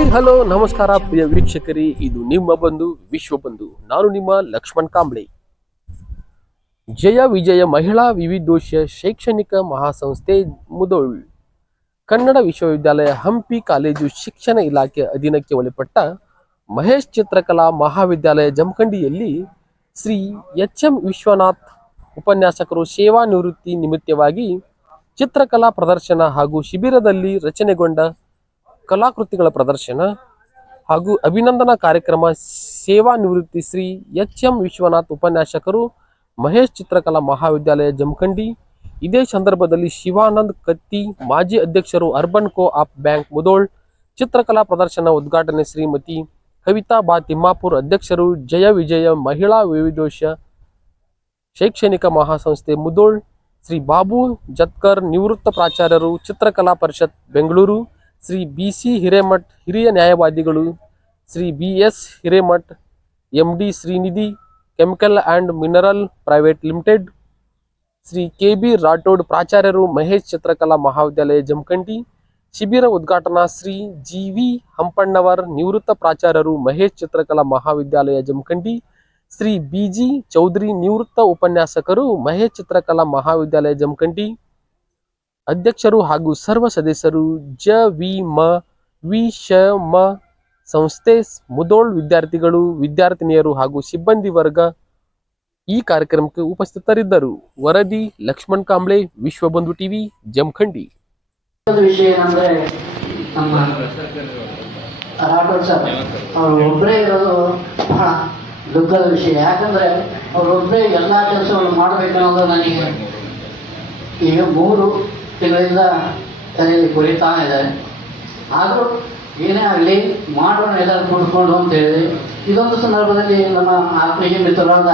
Hi, hello, ನಮಸ್ಕಾರ, ಪ್ರಿಯ ವೀಕ್ಷಕರೇ. ಇದು ನಿಮ್ಮ ಬಂಧು, ವಿಶ್ವ ಬಂಧು. ನಾನು ನಿಮ್ಮ ಲಕ್ಷ್ಮಣ್ ಕಾಂಬ್ಳೆ. ಜಯ ವಿಜಯ ಮಹಿಳಾ ವಿವಿಧೋಷ ಶೈಕ್ಷಣಿಕ ಮಹಾಸಂಸ್ಥೆ ಮುದೋಳ್. ಕನ್ನಡ ವಿಶ್ವವಿದ್ಯಾಲಯ ಹಂಪಿ ಕಾಲೇಜು ಶಿಕ್ಷಣ ಇಲಾಖೆ ಅಧೀನಕ್ಕೆ ಒಳಪಟ್ಟ ಮಹೇಶ್ ಚಿತ್ರಕಲಾ ಮಹಾವಿದ್ಯಾಲಯ ಜಮಖಂಡಿಯಲ್ಲಿ ಶ್ರೀ ಎಚ್ ಎಂ ವಿಶ್ವನಾಥ್ ಉಪನ್ಯಾಸಕರು ಸೇವಾ ನಿವೃತ್ತಿ ನಿಮಿತ್ತವಾಗಿ ಚಿತ್ರಕಲಾ ಪ್ರದರ್ಶನ ಹಾಗೂ ಶಿಬಿರದಲ್ಲಿ ರಚನೆಗೊಂಡ ಕಲಾಕೃತಿಗಳ ಪ್ರದರ್ಶನ ಹಾಗೂ ಅಭಿನಂದನಾ ಕಾರ್ಯಕ್ರಮ ಸೇವಾ ನಿವೃತ್ತಿ ಶ್ರೀ ಎಚ್ ಎಂ ವಿಶ್ವನಾಥ್ ಉಪನ್ಯಾಸಕರು, ಮಹೇಶ್ ಚಿತ್ರಕಲಾ ಮಹಾವಿದ್ಯಾಲಯ ಜಮಖಂಡಿ, ಇದೇ ಸಂದರ್ಭದಲ್ಲಿ ಶಿವಾನಂದ್ ಕತ್ತಿ, ಮಾಜಿ ಅಧ್ಯಕ್ಷರು urban co op bank Mudhol, ಚಿತ್ರಕಲಾ ಪ್ರದರ್ಶನ ಉದ್ಘಾಟನೆ ಶ್ರೀಮತಿ ಕವಿತಾ ಬಾ ತಿಮ್ಮಾಪುರ್ ಅಧ್ಯಕ್ಷರು ಜಯ ವಿಜಯ ಮಹಿಳಾ ವಿವಿಧೋಷ ಶೈಕ್ಷಣಿಕ ಮಹಾಸಂಸ್ಥೆ ಮುದೋಳ್, ಶ್ರೀ ಬಾಬು ಜತ್ಕರ್ ನಿವೃತ್ತ ಪ್ರಾಚಾರ್ಯರು ಚಿತ್ರಕಲಾ ಪರಿಷತ್ ಬೆಂಗಳೂರು ಶ್ರೀ ಬಿ ಸಿ ಹಿರೇಮಠ್ ಹಿರಿಯ ನ್ಯಾಯವಾದಿಗಳು, Shri B S Hiremath, M D Shrinidhi chemical and mineral private limited, Shri K B Rathod ಪ್ರಾಚಾರ್ಯರು Mahesh ಚಿತ್ರಕಲಾ ಮಹಾವಿದ್ಯಾಲಯ ಜಮಖಂಡಿ, ಶಿಬಿರ ಉದ್ಘಾಟನಾ ಶ್ರೀ ಜಿ ವಿ ಹಂಪಣ್ಣವರ್ ನಿವೃತ್ತ ಪ್ರಾಚಾರ್ಯರು ಮಹೇಶ್ ಚಿತ್ರಕಲಾ ಮಹಾವಿದ್ಯಾಲಯ ಜಮಖಂಡಿ, ಶ್ರೀ ಬಿ ಜಿ ಚೌಧರಿ ನಿವೃತ್ತ ಉಪನ್ಯಾಸಕರು ಮಹೇಶ್ ಚಿತ್ರಕಲಾ ಮಹಾವಿದ್ಯಾಲಯ ಜಮಖಂಡಿ ಅಧ್ಯಕ್ಷರು ಹಾಗೂ ಸರ್ವ ಸದಸ್ಯರು ಜ ವಿ ಮ ವಿ ಶ ಮ ಸಂಸ್ಥೆ ಮುದೋಳ್ ವಿದ್ಯಾರ್ಥಿಗಳು, ವಿದ್ಯಾರ್ಥಿನಿಯರು ಹಾಗೂ ಸಿಬ್ಬಂದಿ ವರ್ಗ ಈ ಕಾರ್ಯಕ್ರಮಕ್ಕೆ ಉಪಸ್ಥಿತರಿದ್ದರು. ವರದಿ, ಲಕ್ಷ್ಮಣ್ ಕಾಂಬ್ಳೆ, ವಿಶ್ವಬಂಧು ಟಿವಿ, ಜಮಖಂಡಿ. ವಿಷಯ ಏನಂದ್ರೆ ನಮ್ಮ ರಾಠೋಡ್ ಸರ್, ಅವರು ಒಬ್ಬರೇ ಇರೋದು ದುಃಖದ ವಿಷಯ. ಯಾಕಂದ್ರೆ ಅವರೊಬ್ಬರೇ ಎಲ್ಲ ಕೆಲಸವನ್ನು ಮಾಡಬೇಕನ್ನೋದು ನನಗೆ ಈಗ ಮೂರು ತಿಂಗಳಿಂದ ತಲೆಯಲ್ಲಿ ಕುರಿತಾ ಇದ್ದಾರೆ. ಆದರೂ ಏನೇ ಆಗಲಿ ಮಾಡೋಣ ಎಲ್ಲರೂ ಕೂಡ್ಕೊಂಡು ಅಂತ ಹೇಳಿ, ಇದೊಂದು ಸಂದರ್ಭದಲ್ಲಿ ನಮ್ಮ ಆತ್ಮೀಯ ಮಿತ್ರರಾದ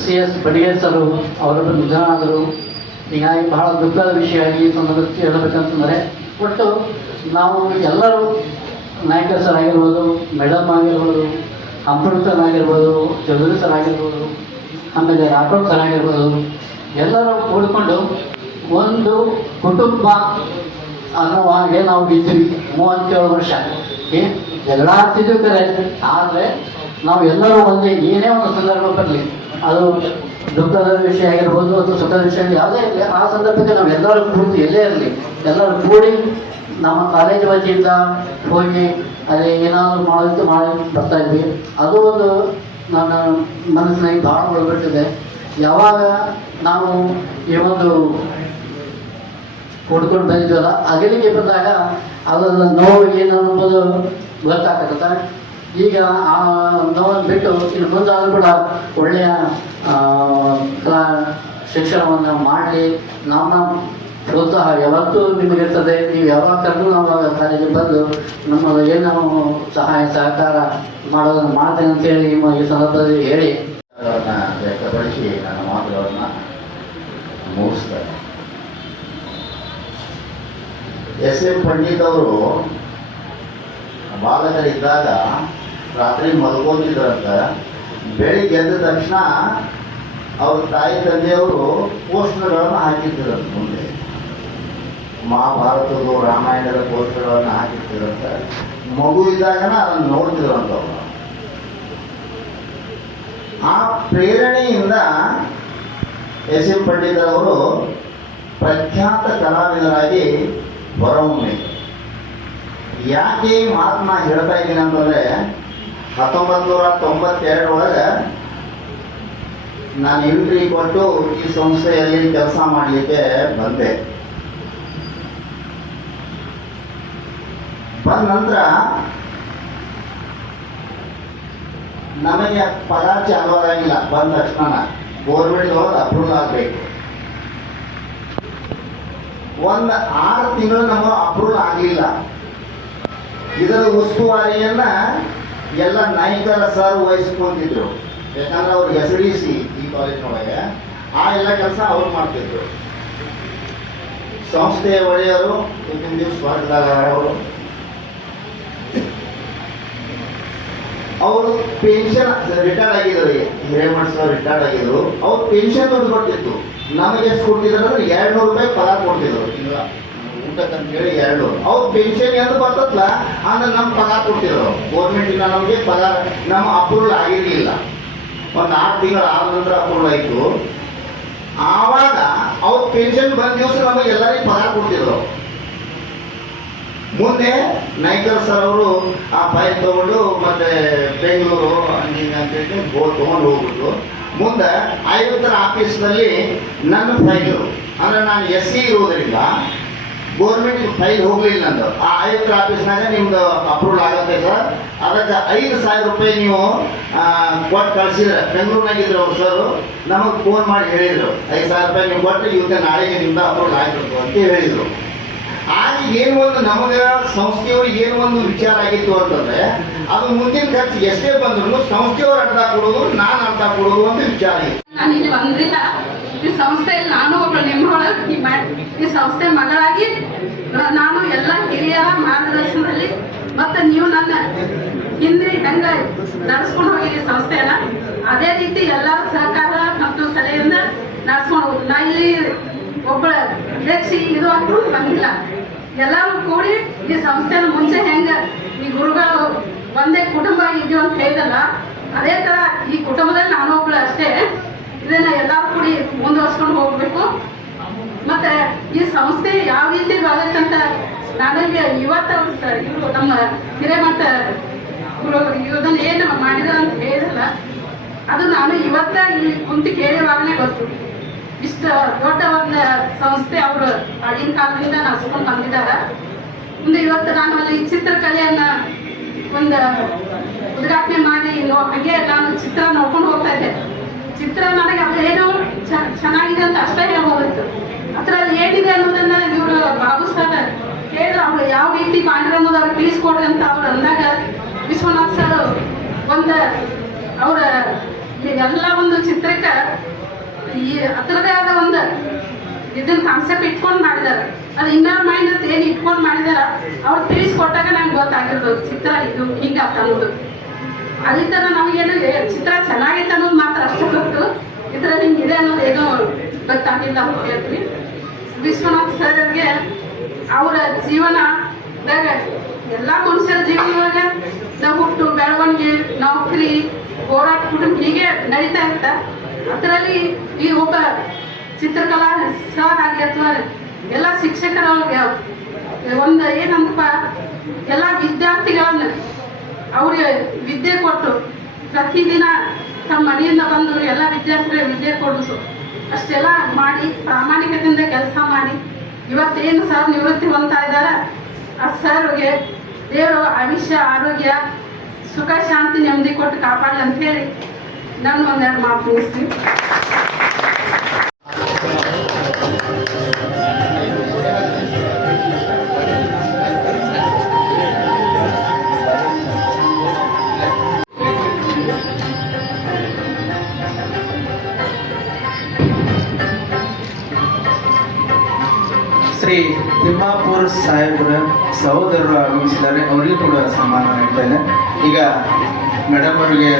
ಸಿ ಎಸ್ ಬಡಿಗೇರ್ ಸರು ಅವರೊಬ್ಬರು ನಿಧನರಾದರು. ಹೀಗಾಗಿ ಬಹಳ ದುಃಖದ ವಿಷಯ ಈ ಸಂದರ್ಭದಲ್ಲಿ ಹೇಳಬೇಕಂತಂದರೆ, ಒಟ್ಟು ನಾವು ಎಲ್ಲರೂ ನಾಯಕ ಸರ್ ಆಗಿರ್ಬೋದು ಮೇಡಮ್ ಆಗಿರ್ಬೋದು ಸರ್ ಆಗಿರ್ಬೋದು ಚೌಧರಿ ಸರ್ ಆಗಿರ್ಬೋದು ಆಮೇಲೆ ರಾಠೋಡ್ ಸರ್ ಆಗಿರ್ಬೋದು ಎಲ್ಲರೂ ಕೂಡಿಕೊಂಡು ಒಂದು ಕುಟುಂಬ ಅನ್ನೋ ಹಾಗೆ ನಾವು ಇದ್ವಿ ಮೂವತ್ತೇಳು ವರ್ಷ. ಎಲ್ಲ ಆಗ್ತಿದ್ವಿ ಕರೆ ಆದರೆ ನಾವು ಎಲ್ಲರೂ ಒಂದೇ, ಏನೇ ಒಂದು ಸಂದರ್ಭ ಬರಲಿ. ಅದು ದುಃಖದ ವಿಷಯ ಆಗಿರ್ಬೋದು ಅಥವಾ ಸುಖದ ವಿಷಯ ಯಾವುದೇ ಇರಲಿ, ಆ ಸಂದರ್ಭಕ್ಕೆ ನಾವು ಎಲ್ಲರೂ ಕೂತು ಎಲ್ಲೇ ಇರಲಿ. ಎಲ್ಲರೂ ಕೂಡಿ ನಮ್ಮ ಕಾಲೇಜ್ ವತಿಯಿಂದ ಹೋಗಿ, ಅಲ್ಲಿ ಏನಾದರೂ ಮಾಡೋದಕ್ಕೆ ಮಾಡಿ ಬರ್ತಾ ಇದ್ವಿ. ಅದು ಒಂದು ನನ್ನ ಮನಸ್ಸಿನಲ್ಲಿ ಭಾಳ ಉಳ್ಬಿಟ್ಟಿದೆ ಯಾವಾಗ ನಾವು ಈ ಒಂದು ಹೊಡ್ಕೊಂಡು ಬಂದಿದ್ವಲ್ಲ ಅಗಲಿಗೆ ಬಂದಾಗ ಅದನ್ನು ನೋವು ಏನು ಅನ್ನೋದು ಗೊತ್ತಾಗತ್ತ ಈಗ ಆ ನೋವನ್ನು ಬಿಟ್ಟು ಇನ್ನು ಮುಂದಾದರೂ ಕೂಡ ಒಳ್ಳೆಯ ಶಿಕ್ಷಣವನ್ನು ಮಾಡಲಿ ನಮ್ಮ ಪ್ರೋತ್ಸಾಹ ಯಾವತ್ತೂ ನಿಮಗಿರ್ತದೆ. ನೀವು ಯಾವಾಗ ಕರೆದು ನಾವು ಕಾಲೇಜಿಗೆ ಬಂದು ನಮ್ಮ ಏನು ಸಹಾಯ, ಸಹಕಾರ ಮಾಡೋದನ್ನು ಮಾಡ್ತೇನೆ ಅಂತೇಳಿ ನಿಮ್ಮ ಈ ಸಂದರ್ಭದಲ್ಲಿ ಹೇಳಿ. ವ್ಯಕ್ತಪಡಿಸಿ ನನ್ನ ಎಸ್ ಎಂ ಪಂಡಿತ್ ಅವರು ಬಾಲಕರಿದ್ದಾಗ ರಾತ್ರಿ ಮಲ್ಕೋತಿದ್ರಂತ ಬೆಳಿಗ್ಗೆ ಎದ್ದ ತಕ್ಷಣ ಅವ್ರ ತಾಯಿ ತಂದೆಯವರು ಪೋಸ್ಟರ್ಗಳನ್ನು ಹಾಕಿರ್ತಿರಂತ ಮುಂದೆ. ಮಹಾಭಾರತದ ರಾಮಾಯಣದ ಪೋಸ್ಟರ್ಗಳನ್ನು ಹಾಕಿರ್ತಿರಂತ ಮಗು ಇದ್ದಾಗನ ಅದನ್ನು ನೋಡ್ತಿದ್ರಂತ ಅವರು. ಆ ಪ್ರೇರಣೆಯಿಂದ ಎಸ್ ಎಂ ಪಂಡಿತರವರು ಪ್ರಖ್ಯಾತ ಕಲಾವಿದರಾಗಿ ಹೊರಹೊಮ್ಮಿದರು ಯಾಕೆ ಈ ಮಾತನ್ನ ಹೇಳ್ತಾ ಇದ್ದೀನಿ ಅಂತಂದರೆ ಹತ್ತೊಂಬತ್ತು ನೂರ ತೊಂಬತ್ತೆರಡರೊಳಗೆ ನಾನು ಎಂಟ್ರಿ ಕೊಟ್ಟು ಈ ಸಂಸ್ಥೆಯಲ್ಲಿ ಕೆಲಸ ಮಾಡಲಿಕ್ಕೆ ಬಂದೆ. ಬಂದ ನಂತರ ನಮಗೆ ಪಗಾರ ಚಾಲು ಆಗಿಲ್ಲ ಬಂದ ತಕ್ಷಣ ಗೋರ್ಮೆಂಟ್ ಅಪ್ರೂವಲ್ ಆಗಬೇಕು. ಒಂದು ಆರು ತಿಂಗಳು ನಮಗೆ ಅಪ್ರೂವ್ ಆಗಲಿಲ್ಲ. ಇದರ ಉಸ್ತುವಾರಿಯನ್ನ ಎಲ್ಲ ನಾಯಕರ ಸರ್ ವಹಿಸ್ಕೊಂಡಿದ್ರು ಯಾಕಂದ್ರೆ ಅವ್ರು ಎಸ್ ಡಿ ಸಿ ಈ ಕಾಲೇಜಿನೊಳಗೆ ಆ ಎಲ್ಲ ಕೆಲಸ ಅವ್ರು ಮಾಡ್ತಿದ್ರು. ಸಂಸ್ಥೆಯ ಒಳೆಯವರು ಇವತ್ತಿನ ದಿವಸ ಸ್ವರ್ಗದಾಗ ಅವರು. ಅವರು ಪೆನ್ಷನ್ ರಿಟೈರ್ಡ್ ಆಗಿದ್ದಾರೆ. ಹಿರೇಮಠ್ ರಿಟೈರ್ಡ್ ಆಗಿದ್ರು. ಅವ್ರು ಪೆನ್ಷನ್ ದುಡ್ಡು ಕೊಡ್ತಿತ್ತು ನಮಗೆ ಎಷ್ಟು ಕೊಡ್ತಿದ್ರು ಅಂದ್ರೆ ಎರಡು ನೂರು ರೂಪಾಯಿ ಪಗಾರ ಕೊಡ್ತಿದ್ರು. ತಿಂಗಳ ಊಟ ಊಟಕ್ಕೆ ಅಂತೇಳಿ ಎರಡು ಅವ್ರು ಪೆನ್ಷನ್ ಎಂದು ಬರ್ತದಲ್ಲ ಅಂದ್ರೆ ನಮ್ಮ ಪಗಾರ ಕೊಡ್ತಿದ್ರು. ಗೌರ್ಮೆಂಟಿಂದ ನಮಗೆ ಪಗಾರ ನಮ್ಮ ಅಪ್ರೂವಲ್ ಆಗಿರಲಿಲ್ಲ. ಒಂದು ಆರು ತಿಂಗಳು ಆದ ನಂತರ ಅಪ್ರೂವಲ್ ಆಯಿತು. ಆವಾಗ ಅವ್ರ ಪೆನ್ಷನ್ ಬಂದ ದಿವಸ ನಮಗೆ ಎಲ್ಲರಿಗೂ ಪಗಾರ ಕೊಡ್ತಿದ್ರು. ಮುಂದೆ ನಾಯ್ಕರ್ ಸರ್ ಅವರು ಆ ಫೈಲ್ ತಗೊಂಡು ಮತ್ತೆ ಬೆಂಗಳೂರು ಹಂಗೆ ಹಿಂಗೆ ಅಂತ ಹೇಳಿ ಬೋರ್ಡ್ ತೊಗೊಂಡು ಹೋಗ್ಬಿಟ್ಟು ಮುಂದೆ ಆಯುಕ್ತರ ಆಫೀಸ್ನಲ್ಲಿ ನನ್ನ ಫೈಲು ಅಂದ್ರೆ ನಾನು ಎಸ್ ಸಿ ಇರುವುದರಿಂದ ಗೋರ್ಮೆಂಟ್ ಫೈಲ್ ಹೋಗ್ಲಿಲ್ಲ ನಂದು. ಆ ಆಯುಕ್ತರ ಆಫೀಸ್ನಾಗ ನಿಮ್ದು ಅಪ್ರೂವಲ್ ಆಗುತ್ತೆ ಸರ್ ಅದಕ್ಕೆ ಐದು ಸಾವಿರ ರೂಪಾಯಿ ನೀವು ಕೊಟ್ಟು ಕಳ್ಸಿದ್ರೆ ಬೆಂಗಳೂರಿನಾಗಿದ್ರು ಅವ್ರು ಸರ್ ನಮಗೆ ಫೋನ್ ಮಾಡಿ ಹೇಳಿದರು. ಐದು ಸಾವಿರ ರೂಪಾಯಿ ನೀವು ಕೊಟ್ಟು ಇವತ್ತೆ ನಾಳೆಗೆ ನಿಮ್ದು ಅಪ್ರೂವಲ್ ಆಗಿಬಿಡ್ತು ಅಂತ ಹೇಳಿದರು. ಆಗ ಏನು ಒಂದು ನಮಗ ಸಂಸ್ಥೆಯವ್ರಿಗೆ ಏನು ಒಂದು ವಿಚಾರ ಆಗಿತ್ತು ಅಂತಂದ್ರೆ, ಅದು ಮುಂದಿನ ಖರ್ಚು ಎಷ್ಟೇ ಬಂದ್ರು ಸಂಸ್ಥೆಯವ್ರು ಅರ್ಥ ಕೊಡೋದು, ನಾನು ಅರ್ಥ ಕೊಡೋದು ಅಂತ ವಿಚಾರ ಇತ್ತು ನಾನು ಇಲ್ಲಿ ಬಂದಿಲ್ಲ. ಈ ಸಂಸ್ಥೆಯಲ್ಲಿ ನಾನು ಒಬ್ಬಳು ನಿಮ್ಮ ಈ ಸಂಸ್ಥೆ ಮಗಳಾಗಿ ನಾನು ಎಲ್ಲ ಹಿರಿಯರ ಮಾರ್ಗದರ್ಶನದಲ್ಲಿ ಮತ್ತೆ ನೀವು ನನ್ನ ಹಿಂದೆ ಹೆಂಗ ನಡೆಸ್ಕೊಂಡು ಈ ಸಂಸ್ಥೆನ ಅದೇ ರೀತಿ ಎಲ್ಲರ ಸಹಕಾರ ಮತ್ತು ಸಲಹೆಯಿಂದ ನಡೆಸ್ಕೊಂಡು ಹೋಗಿ. ನಾ ಇಲ್ಲಿ ಒಬ್ಬಳ ಅಧ್ಯಕ್ಷಿ ಇದು ಅಂತೂ ಬಂದಿಲ್ಲ. ಎಲ್ಲರೂ ಕೂಡಿ ಈ ಸಂಸ್ಥೆನ ಮುಂಚೆ ಹೆಂಗ ಈ ಗುರುಗಳು ಒಂದೇ ಕುಟುಂಬ ಇದೆಯೋ ಅಂತ ಹೇಳಿದಲ್ಲ, ಅದೇ ತರ ಈ ಕುಟುಂಬದಲ್ಲಿ ನಾನು ಒಬ್ಳು ಅಷ್ಟೇ. ಇದನ್ನ ಎಲ್ಲರೂ ಕೂಡಿ ಮುಂದುವರ್ಸ್ಕೊಂಡು ಹೋಗ್ಬೇಕು. ಮತ್ತೆ ಈ ಸಂಸ್ಥೆ ಯಾವ ರೀತಿ ಬರುತ್ತಂತ ನನಗೆ ಇವತ್ತ ನಮ್ಮ ಹಿರೇಮಠ ಗುರು ಇದನ್ನ ಏನು ಮಾಡಿದ ಅಂತ ಹೇಳಿದಲ್ಲ, ಅದು ನಾನು ಇವತ್ತ ಈ ಕುಂತು ಕೇಳಿರುವಾಗಲೇ ಗೊತ್ತು. ಇಷ್ಟ ದೊಡ್ಡ ಒಂದು ಸಂಸ್ಥೆ ಅವರು ಆಗಿನ ಕಾಲದಿಂದ ನಡೆಸ್ಕೊಂಡು ಬಂದಿದ್ದಾರೆ. ಮುಂದೆ ಇವತ್ತು ನಾನು ಅಲ್ಲಿ ಚಿತ್ರಕಲೆಯನ್ನು ಒಂದು ಉದ್ಘಾಟನೆ ಮಾಡಿ ನೋ ಹಾಗೆ ನಾನು ಚಿತ್ರ ನೋಡ್ಕೊಂಡು ಹೋಗ್ತಾ ಇದ್ದೆ. ಚಿತ್ರ ನನಗೆ ಅದು ಏನೋ ಚ- ಚೆನ್ನಾಗಿದೆ ಅಂತ ಅಷ್ಟೇ ಹೇಳ್ಬೋದಿತ್ತು. ಅದ್ರಲ್ಲಿ ಏನಿದೆ ಅನ್ನೋದನ್ನ ಇವರು ಬಾಬು ಸರ್ ಹೇಳಿದ್ರು ಅವ್ರು ಯಾವ ರೀತಿ ಮಾಡಿದ್ರು ಅನ್ನೋದು ಅವ್ರಿಗೆ ತಿಳಿಸ್ಕೊಡ್ರಿ ಅಂತ ಅವ್ರು ಅಂದಾಗ ವಿಶ್ವನಾಥ್ ಸರ್ ಒಂದು ಅವರ ಎಲ್ಲ ಒಂದು ಚಿತ್ರಕ್ಕೆ ಈ ಅದರದೇ ಆದ ಒಂದು ಇದನ್ನ ಕಾನ್ಸೆಪ್ಟ್ ಇಟ್ಕೊಂಡು ಮಾಡಿದಾರೆ ಅದು ಇನ್ನರ್ ಮೈಂಡ್ ಅಂತ ಏನು ಇಟ್ಕೊಂಡು ಮಾಡಿದಾರ, ಅವ್ರು ತಿಳಿಸ್ಕೊಟ್ಟಾಗ ನಂಗೆ ಗೊತ್ತಾಗಿರೋದು ಚಿತ್ರ ಇದು ಹಿಂಗಪ್ಪ ಅನ್ನೋದು. ಅಲ್ಲಿ ನಮಗೇನು ಚಿತ್ರ ಚೆನ್ನಾಗಿತ್ತು ಅನ್ನೋದು ಮಾತ್ರ ಅಷ್ಟೇ ಗೊತ್ತು. ಇದರ ನಿಮ್ಗೆ ಇದೆ ಅನ್ನೋದು ಏನು ಗೊತ್ತಾಗಿಲ್ಲ ಅಂತ ಹೇಳ್ತೀವಿ ವಿಶ್ವನಾಥ್ ಸರ್ಗೆ ಅವರ ಜೀವನದಾಗ ಎಲ್ಲ ಮನುಷ್ಯರ ಜೀವನದೊಳಗೆ ನಾವು ಹುಟ್ಟು, ಬೆಳವಣಿಗೆ, ನೌಕರಿ, ಹೋರಾಟ, ಕುಟುಂಬ ಹೀಗೆ ನಡೀತಾ ಇರ್ತ. ಅದರಲ್ಲಿ ಈ ಒಬ್ಬ ಚಿತ್ರಕಲಾ ಸರ್ ಆಗಿ ಅಥವಾ ಎಲ್ಲ ಶಿಕ್ಷಕರ ಒಂದು ಏನಂತಪ್ಪ, ಎಲ್ಲ ವಿದ್ಯಾರ್ಥಿಗಳನ್ನ ಅವ್ರಿಗೆ ವಿದ್ಯೆ ಕೊಟ್ಟು ಪ್ರತಿದಿನ ತಮ್ಮ ಮನೆಯಿಂದ ಬಂದು ಎಲ್ಲ ವಿದ್ಯಾರ್ಥಿಗಳಿಗೆ ವಿದ್ಯೆ ಕೊಡಿಸು. ಅಷ್ಟೆಲ್ಲ ಮಾಡಿ, ಪ್ರಾಮಾಣಿಕತೆಯಿಂದ ಕೆಲಸ ಮಾಡಿ. ಇವತ್ತೇನು ಸರ್ ನಿವೃತ್ತಿ ಹೊಂದ್ತಾ ಇದ್ದಾರೆ? ಆ ಸರ್ಗೆ ದೇವರು ಆಯುಷ್ಯ ಆರೋಗ್ಯ, ಸುಖ, ಶಾಂತಿ, ನೆಮ್ಮದಿ ಕೊಟ್ಟು ಕಾಪಾಡಲಿ ಅಂತ ಹೇಳಿ ನಾನು ಒಂದೆರಡು ಮಾತು ಮುಗಿಸ್ತೀನಿ ಶ್ರೀ ತಿಮ್ಮಾಪುರ್ ಸಾಹೇಬ್ರ ಸಹೋದರರು ಆಗಮಿಸಿದ್ದಾರೆ. ಅವರಿಗೂ ಕೂಡ ಸನ್ಮಾನ ನೀಡ್ತೇನೆ ಈಗ ಮೇಡಮ್ ಅವರಿಗೆ